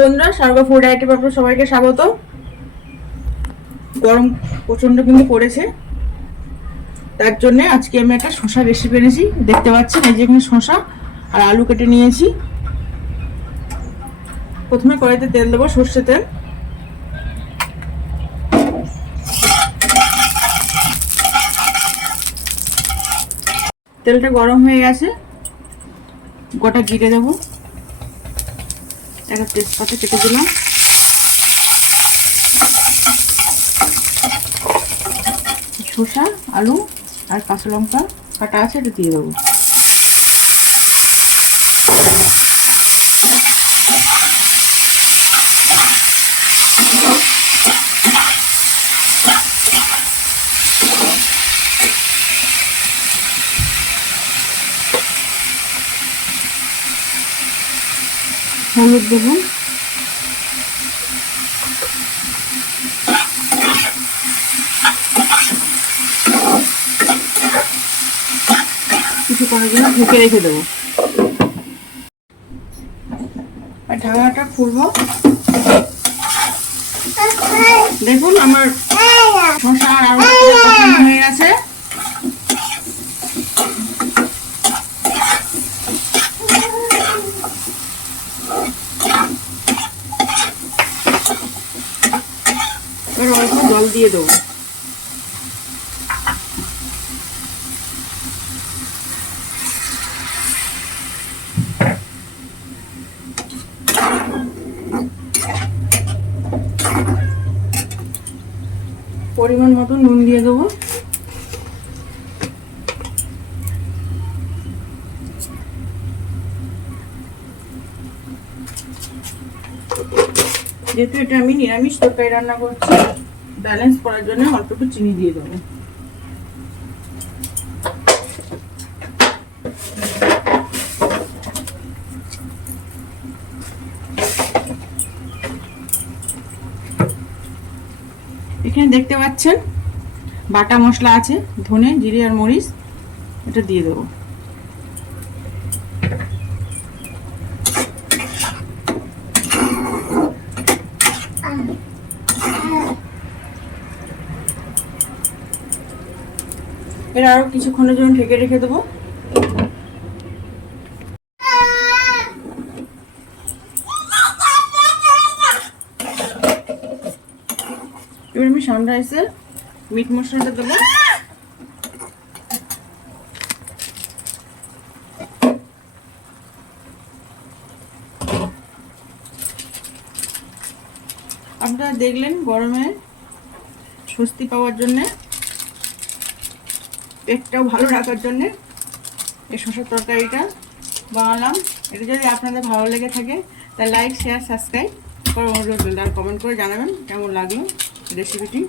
Hello বন্ধুরা, স্বর্গ food item আপনাদের সবাইকে স্বাগত। গরম প্রচন্ড কিন্তু পড়েছে, তার জন্য আজকে আমি একটা শসা রেসিপি এনেছি। দেখতে পাচ্ছেন এই যে এখানে শসা আর আলু কেটে নিয়েছি। প্রথমে কড়াইতে তেল দেবো, সর্ষে তেল। তেলটা গরম হয়ে গেছে, গোটা জিরে দেবো, একটা তেজপাতা কেটে দিলাম, শসা আলু আর কাঁচা লঙ্কা কাটা আছে এটা দিয়ে দেবো। হলুদ দেবো, কিছুক্ষণের জন্য ঢেকে রেখে দেবো আর ঢাকনাটা খুলবো। দেখুন আমার শসা আর আলু হয়ে গেছে। এবার অল্প জল দিয়ে দেবো। পরিমাণ মতো নুন দিয়ে দেবো। যেহেতু এটা আমি নিরামিষ তরকারি রান্না করছি, ব্যালেন্স করার জন্য অল্প একটু চিনি দিয়ে দেবো। এখানে দেখতে পাচ্ছেন বাটা মশলা আছে, ধনে জিরে আর মরিচ, এটা দিয়ে দেবো। এর আরো কিছুক্ষণের জন্য ঢেকে রেখে দেবো। এবার আমি সানরাইসের মিট মশলাটা দেবো। আপনারা দেখলেন গরমে স্বস্তি পাওয়ার জন্যে, পেটটাও ভালো রাখার জন্যে এই শসার তরকারিটা বানালাম। এটা যদি আপনাদের ভালো লেগে থাকে তাহলে লাইক শেয়ার সাবস্ক্রাইব করার অনুরোধ রইল, আর কমেন্ট করে জানাবেন কেমন লাগলো রেসিপিটি।